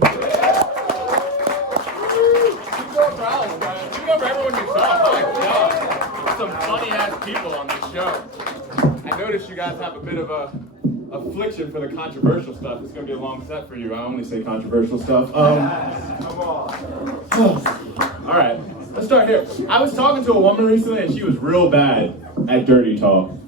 For everyone you saw. My God. Some funny-ass people on this show. I noticed you guys have a bit of a affliction for the controversial stuff. It's going to be a long set for you. I only say controversial stuff. Come on. All right, let's start here. I was talking to a woman recently, and she was real bad at dirty talk.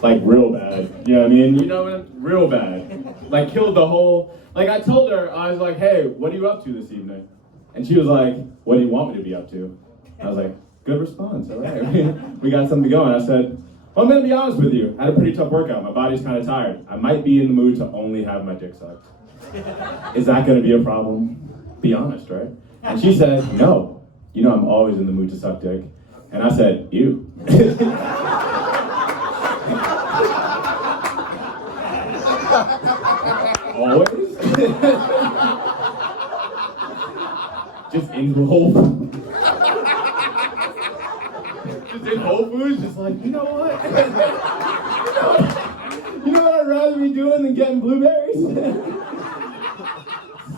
Like, real bad. You know what I mean? You know what? Real bad. Like, killed the whole... Like, I told her, I was like, hey, what are you up to this evening? And she was like, what do you want me to be up to? I was like, good response, all right. We got something going. I said, well, I'm going to be honest with you. I had a pretty tough workout. My body's kind of tired. I might be in the mood to only have my dick sucked. Is that going to be a problem? Be honest, right? And she said, no. You know I'm always in the mood to suck dick. And I said, ew. Always? Just in Whole Foods. Just in Whole Foods, just like, you know what? You know what I'd rather be doing than getting blueberries?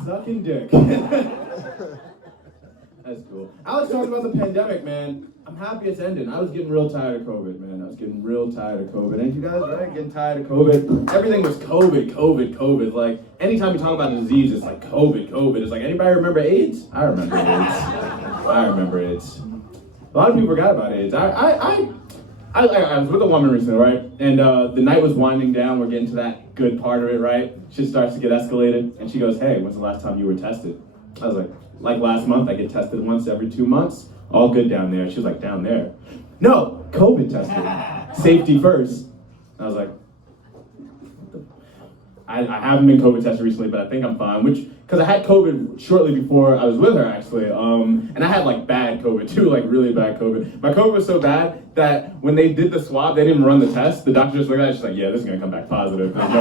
Sucking dick. That's cool. I was talking about the pandemic, man. I'm happy it's ending. I was getting real tired of COVID, man. I was getting real tired of COVID. And you guys, right? Getting tired of COVID. Everything was COVID. Like, anytime you talk about a disease, it's like COVID. It's like, anybody remember AIDS? I remember AIDS. A lot of people forgot about AIDS. I was with a woman recently, right? And the night was winding down. We're getting to that good part of it, right? Shit starts to get escalated. And she goes, hey, when's the last time you were tested? I was like last month. I get tested once every 2 months. All good down there. She was like, down there? No, COVID tested. Safety first. I was like, I haven't been COVID tested recently, but I think I'm fine. Because I had COVID shortly before I was with her, actually. And I had like bad COVID too, like really bad COVID. My COVID was so bad that when they did the swab, they didn't run the test. The doctor just looked at it, she's like, yeah, this is gonna come back positive. There's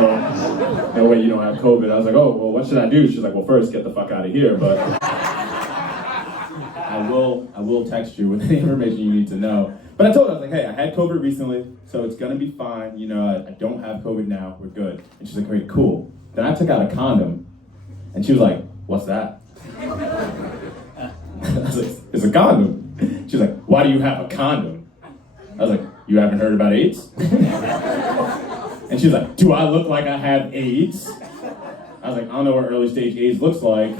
no way you don't have COVID. I was like, oh, well, what should I do? She's like, well, first get the fuck out of here, but I will text you with any information you need to know. But I told her, I was like, hey, I had COVID recently, so it's gonna be fine. You know, I don't have COVID now, we're good. And she's like, great, cool. Then I took out a condom, and she was like, what's that? I was like, it's a condom. She's like, why do you have a condom? I was like, you haven't heard about AIDS? And she's like, do I look like I have AIDS? I was like, I don't know what early stage AIDS looks like.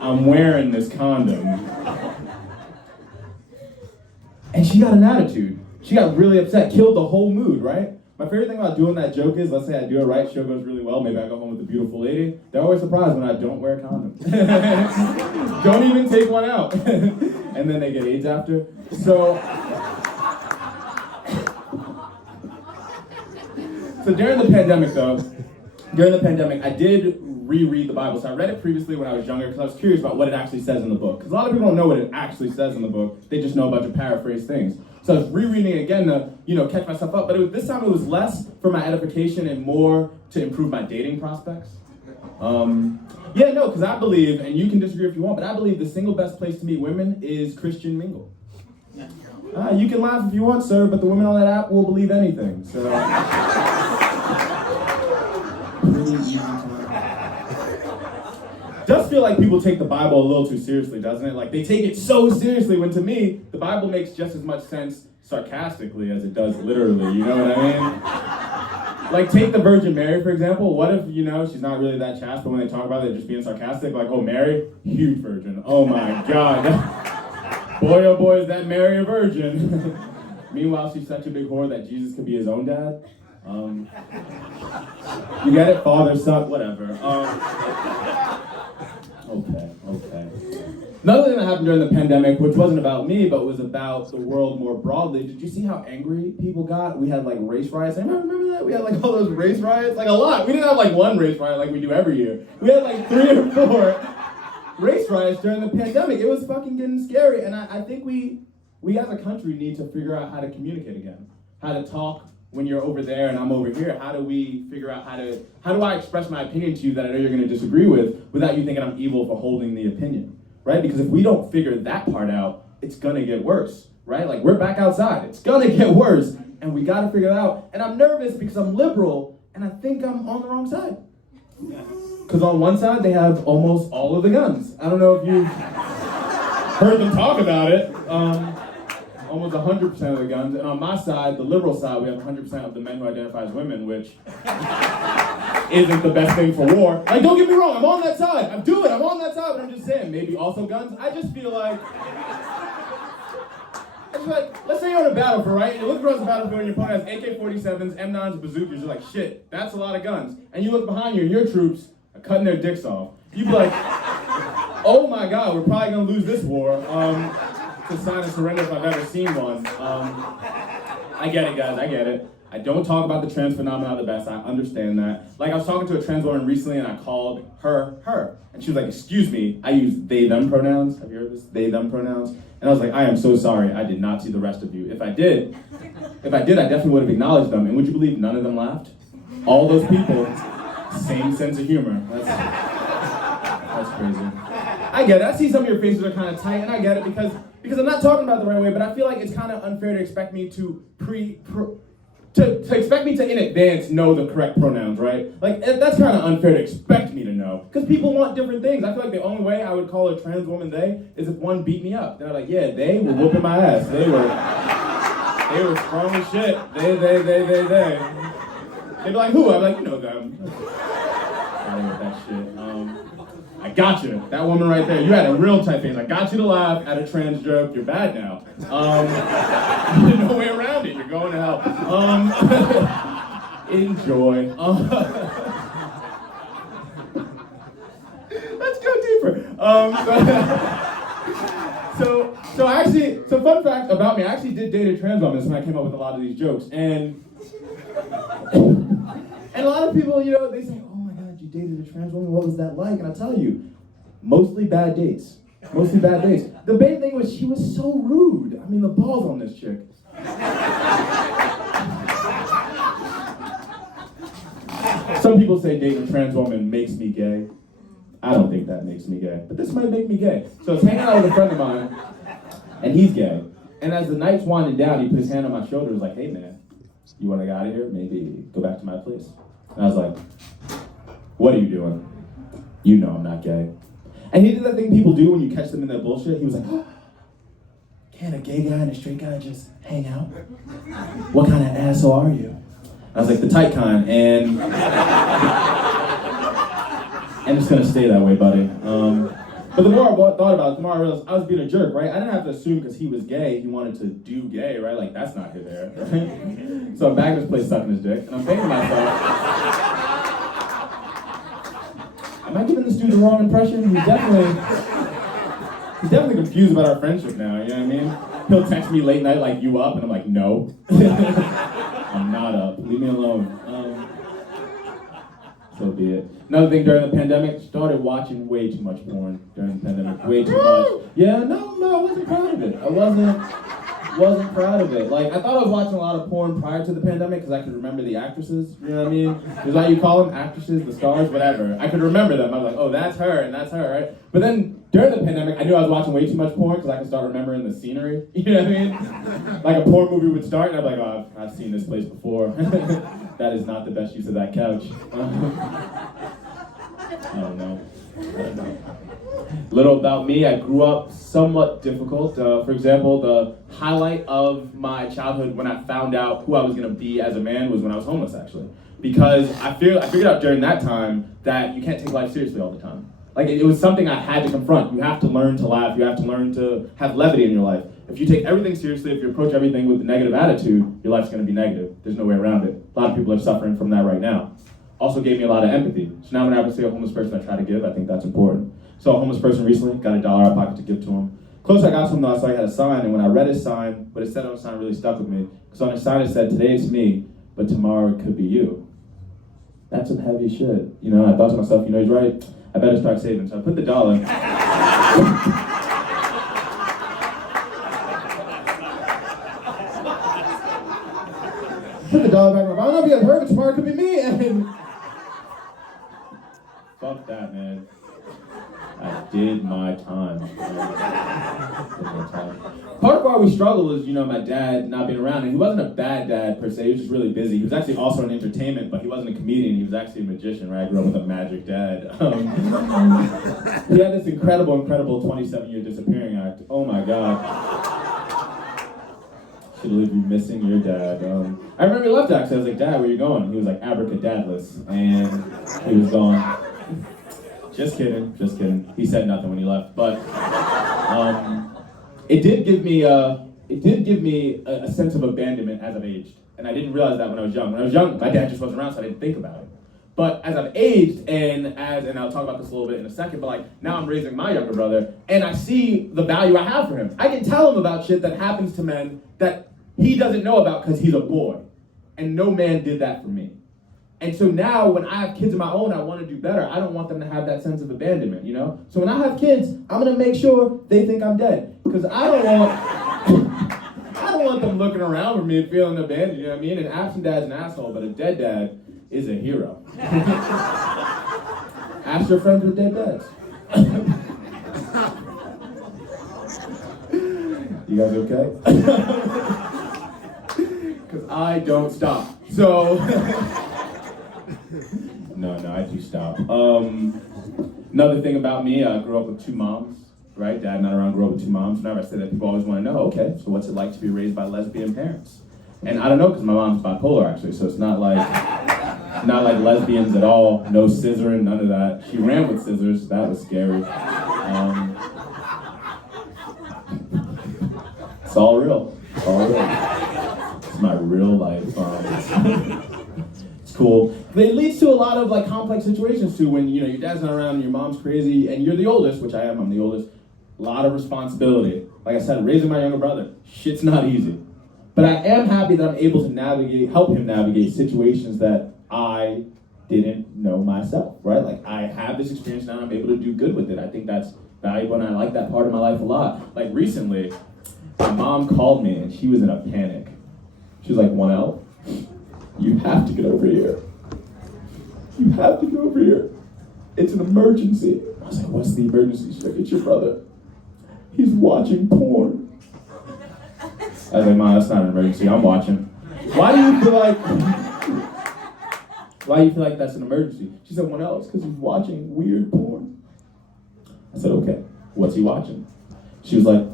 I'm wearing this condom. And she got an attitude. She got really upset, killed the whole mood, right? My favorite thing about doing that joke is, let's say I do it right, show goes really well, maybe I go home with a beautiful lady. They're always surprised when I don't wear a condom. Don't even take one out. And then they get AIDS after. So during the pandemic, I did reread the Bible. So I read it previously when I was younger because I was curious about what it actually says in the book. Because a lot of people don't know what it actually says in the book. They just know a bunch of paraphrased things. So I was rereading it again to, catch myself up. But this time it was less for my edification and more to improve my dating prospects. Because I believe, and you can disagree if you want, but I believe the single best place to meet women is Christian Mingle. You can laugh if you want, sir, but the women on that app will believe anything. So. Does feel like people take the Bible a little too seriously, doesn't it? Like, they take it so seriously when, to me, the Bible makes just as much sense sarcastically as it does literally, you know what I mean? Like, take the Virgin Mary, for example. What if, she's not really that chaste, but when they talk about it, they're just being sarcastic? Like, oh, Mary, huge virgin. Oh my God. Boy, oh boy, is that Mary a virgin. Meanwhile, she's such a big whore that Jesus could be his own dad. You get it? Father, son, whatever. Okay. Another thing that happened during the pandemic, which wasn't about me, but was about the world more broadly, did you see how angry people got? We had like race riots. Anybody remember that? We had like all those race riots, like a lot. We didn't have like one race riot like we do every year. We had like 3 or 4 race riots during the pandemic. It was fucking getting scary. And I think we as a country need to figure out how to communicate again, how to talk when you're over there and I'm over here. How do we figure out how do I express my opinion to you that I know you're going to disagree with without you thinking I'm evil for holding the opinion, right? Because if we don't figure that part out, it's going to get worse, right? Like, we're back outside. It's going to get worse, and we got to figure it out. And I'm nervous because I'm liberal, and I think I'm on the wrong side. Because on one side, they have almost all of the guns. I don't know if you've heard them talk about it. Almost 100% of the guns. And on my side, the liberal side, we have 100% of the men who identify as women, which isn't the best thing for war. Like, don't get me wrong, I'm on that side. I'm on that side, but I'm just saying, maybe also guns. I just feel like, let's say you're on a battlefield, right? You look across the battlefield and your opponent has AK-47s, M9s, bazookas. You're like, shit, that's a lot of guns. And you look behind you and your troops are cutting their dicks off. You'd be like, oh my God, we're probably gonna lose this war. It's a sign of surrender if I've ever seen one. I get it, guys, I get it. I don't talk about the trans phenomenon the best, I understand that. Like, I was talking to a trans woman recently and I called her. And she was like, excuse me, I use they, them pronouns. Have you heard of this? They, them pronouns. And I was like, I am so sorry, I did not see the rest of you. If I did, I definitely would have acknowledged them. And would you believe none of them laughed? All those people, same sense of humor. That's crazy. I get it. I see some of your faces are kind of tight, and I get it because I'm not talking about it the right way, but I feel like it's kind of unfair to expect me to expect me to in advance know the correct pronouns, right? Like, that's kind of unfair to expect me to know, because people want different things. I feel like the only way I would call a trans woman they is if one beat me up. They're like, yeah, they were whooping my ass. They were strong as shit. They. They'd be like, who? I'm like, you know them. I with that shit. I got you. That woman right there. You had a real tight face. I got you to laugh at a trans joke. You're bad now. There's no way around it. You're going to hell. Enjoy. Let's go deeper. So fun fact about me, I actually did date a trans woman. That's when I came up with a lot of these jokes. And a lot of people, they say, oh my God, you dated a trans woman? What was that like? And I tell you, mostly bad dates. The main thing was she was so rude. I mean, the balls on this chick. Some people say dating a trans woman makes me gay. I don't think that makes me gay, but this might make me gay. So I was hanging out with a friend of mine, and he's gay. And as the night's winding down, he put his hand on my shoulder and was like, hey man, you want to get out of here? Maybe go back to my place. And I was like, what are you doing? You know I'm not gay. And he did that thing people do when you catch them in their bullshit. He was like, oh, can a gay guy and a straight guy just hang out? What kind of asshole are you? I was like, the tight kind, and I'm just gonna stay that way, buddy. But the more I thought about it, the more I realized I was being a jerk, right? I didn't have to assume because he was gay, he wanted to do gay, right? Like, that's not there, right? So I'm back in this place sucking his dick, and I'm thinking to myself, am I giving this dude the wrong impression? He's definitely confused about our friendship now, you know what I mean? He'll text me late night like, you up? And I'm like, no. I'm not up. Leave me alone. So be it. Another thing during the pandemic, started watching way too much porn during the pandemic. Way too much. Yeah, no, I wasn't proud of it. I wasn't proud of it. Like, I thought I was watching a lot of porn prior to the pandemic because I could remember the actresses, you know what I mean? Is that you call them? Actresses, the stars, whatever. I could remember them. I was like, oh, that's her, and that's her, right? But then, during the pandemic, I knew I was watching way too much porn because I could start remembering the scenery, you know what I mean? Like, a porn movie would start, and I'd be like, oh, I've seen this place before. That is not the best use of that couch. I don't know. Little about me, I grew up somewhat difficult. For example, the highlight of my childhood when I found out who I was going to be as a man was when I was homeless, actually. Because I figured out during that time that you can't take life seriously all the time. Like, it was something I had to confront. You have to learn to laugh. You have to learn to have levity in your life. If you take everything seriously, if you approach everything with a negative attitude, your life's going to be negative. There's no way around it. A lot of people are suffering from that right now. Also gave me a lot of empathy. So now whenever I see a homeless person I try to give, I think that's important. So a homeless person recently, got $1 out of pocket to give to him. Closer I got to him though, I saw he had a sign, and when I read his sign, what it said on the sign really stuck with me. Because on his sign it said, today it's me, but tomorrow it could be you. That's some heavy shit. You know, I thought to myself, he's right. I better start saving. So I put the $1. Put the $1 back in my pocket. I don't know if you guys heard, but tomorrow could be me. And fuck that, man. I did my time. Part of why we struggle is, my dad not being around, and he wasn't a bad dad per se, he was just really busy. He was actually also in entertainment, but he wasn't a comedian, he was actually a magician, right? I grew up with a magic dad. He had this incredible 27-year disappearing act. Oh my God. Should leave you missing your dad. I remember he left actually, I was like, Dad, where you going? He was like, abracadadless, and he was gone. Just kidding. He said nothing when he left, but it did give me a sense of abandonment as I've aged, and I didn't realize that when I was young. When I was young, my dad just wasn't around, so I didn't think about it. But as I've aged, and I'll talk about this a little bit in a second, but like now I'm raising my younger brother, and I see the value I have for him. I can tell him about shit that happens to men that he doesn't know about because he's a boy, and no man did that for me. And so now when I have kids of my own, I want to do better. I don't want them to have that sense of abandonment, So when I have kids, I'm going to make sure they think I'm dead. Because I don't want them looking around for me and feeling abandoned, you know what I mean? An absent dad's an asshole, but a dead dad is a hero. Ask your friends with dead dads. You guys okay? Because I don't stop. So... No, I do stop. Another thing about me, I grew up with two moms, right? Dad not around, grew up with two moms. Whenever I say that, people always want to know, okay, so what's it like to be raised by lesbian parents? And I don't know, because my mom's bipolar, actually, so it's not like lesbians at all. No scissoring, none of that. She ran with scissors, that was scary. It's all real. It's my real life. Cool. It leads to a lot of complex situations too when your dad's not around and your mom's crazy and you're the oldest, which I am, I'm the oldest. A lot of responsibility. Like I said, raising my younger brother, shit's not easy. But I am happy that I'm able to help him navigate situations that I didn't know myself, right? Like I have this experience now and I'm able to do good with it. I think that's valuable and I like that part of my life a lot. Like recently, my mom called me and she was in a panic. She was like, Juannell, you have to get over here. You have to get over here. It's an emergency. I was like, what's the emergency? She's like, it's your brother. He's watching porn. I was like, Mom, that's not an emergency. I'm watching. Why do you feel like that's an emergency? She said, Juannell, it's because he's watching weird porn. I said, okay, what's he watching? She was like,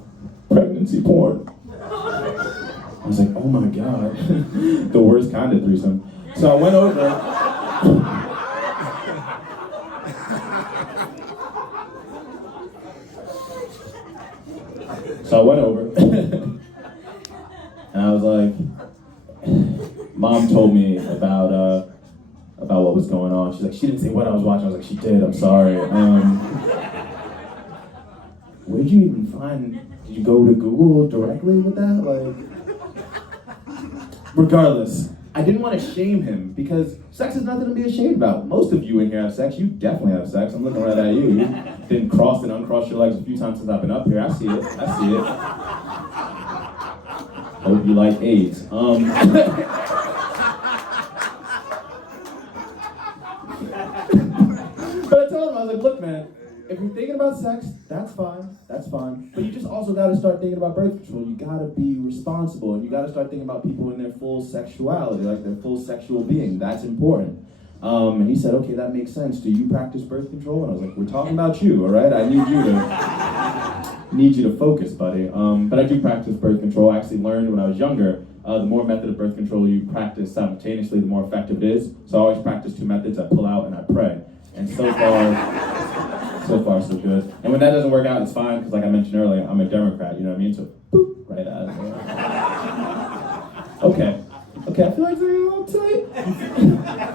pregnancy porn. I was like, oh my God, the worst kind of threesome. So I went over. And I was like, Mom told me about what was going on. She's like, she didn't say what I was watching. I was like, she did, I'm sorry. Where'd you even find, did you go to Google directly with that? Regardless, I didn't want to shame him because sex is nothing to be ashamed about. Most of you in here have sex. You definitely have sex. I'm looking right at you. You've been crossed and uncrossed your legs a few times since I've been up here. I see it. Hope you like AIDS. But I told him, I was like, look, man, if you're thinking about sex, that's fine. But you just also got to start thinking about birth control. You got to be responsible, and you got to start thinking about people in their full sexuality, like their full sexual being. That's important. And he said, okay, that makes sense. Do you practice birth control? And I was like, we're talking about you, all right? I need you to focus, buddy. But I do practice birth control. I actually learned when I was younger, the more method of birth control you practice simultaneously, the more effective it is. So I always practice two methods. I pull out and I pray. And so far, so good. And when that doesn't work out, it's fine, because like I mentioned earlier, I'm a Democrat, you know what I mean? So, boop, right out of there. Okay, I feel like they're a little tight.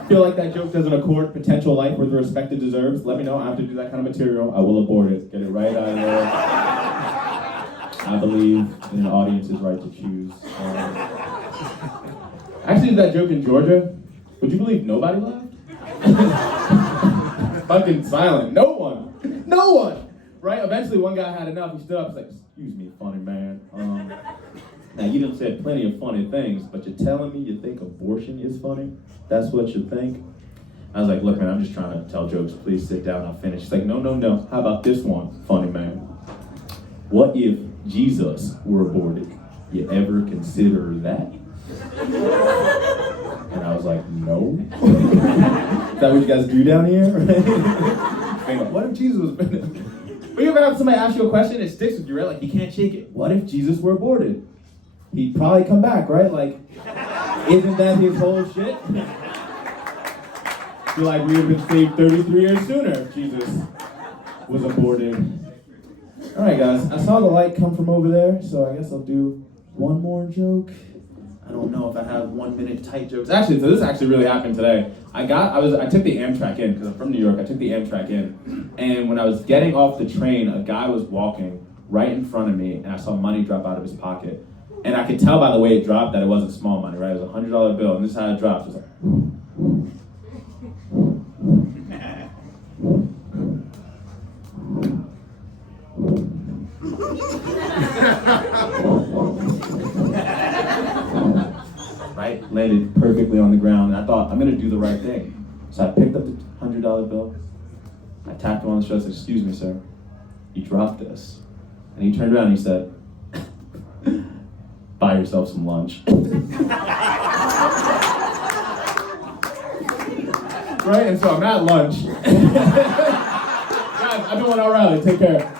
Feel like that joke doesn't accord potential life with the respect it deserves? Let me know. I have to do that kind of material. I will abort it. Get it right out of there. I believe in an audience's right to choose. I actually did that joke in Georgia. Would you believe nobody laughed? Fucking silent. No one. Right? Eventually, one guy had enough. He stood up. He's like, "Excuse me, funny man. Now you done said plenty of funny things, but you're telling me you think abortion is funny? That's what you think?" I was like, look, man, I'm just trying to tell jokes. Please sit down, I'll finish. She's like, no, no, no. How about this one, funny man? What if Jesus were aborted? You ever consider that? And I was like, no. Is that what you guys do down here? What if Jesus was... But you ever have somebody ask you a question, it sticks with you, right? Like, you can't shake it. What if Jesus were aborted? He'd probably come back, right? Like, isn't that his whole shit? I feel like we would have been saved 33 years sooner if Jesus was aborted. All right, guys. I saw the light come from over there, so I guess I'll do one more joke. I don't know if I have 1 minute tight jokes. Actually, so this actually really happened today. I took the Amtrak in, because I'm from New York. I took the Amtrak in, and when I was getting off the train, a guy was walking right in front of me, and I saw money drop out of his pocket. And I could tell by the way it dropped that it wasn't small money, right? It was a $100 bill, and this is how it drops. It was like... right? Landed perfectly on the ground, and I thought, I'm gonna do the right thing. So I picked up the $100 bill, I tapped him on the shoulder, I said, excuse me, sir, you dropped this. And he turned around and he said, buy yourself some lunch. Right, and so I'm at lunch. Guys, I've been Juannell Riley, take care.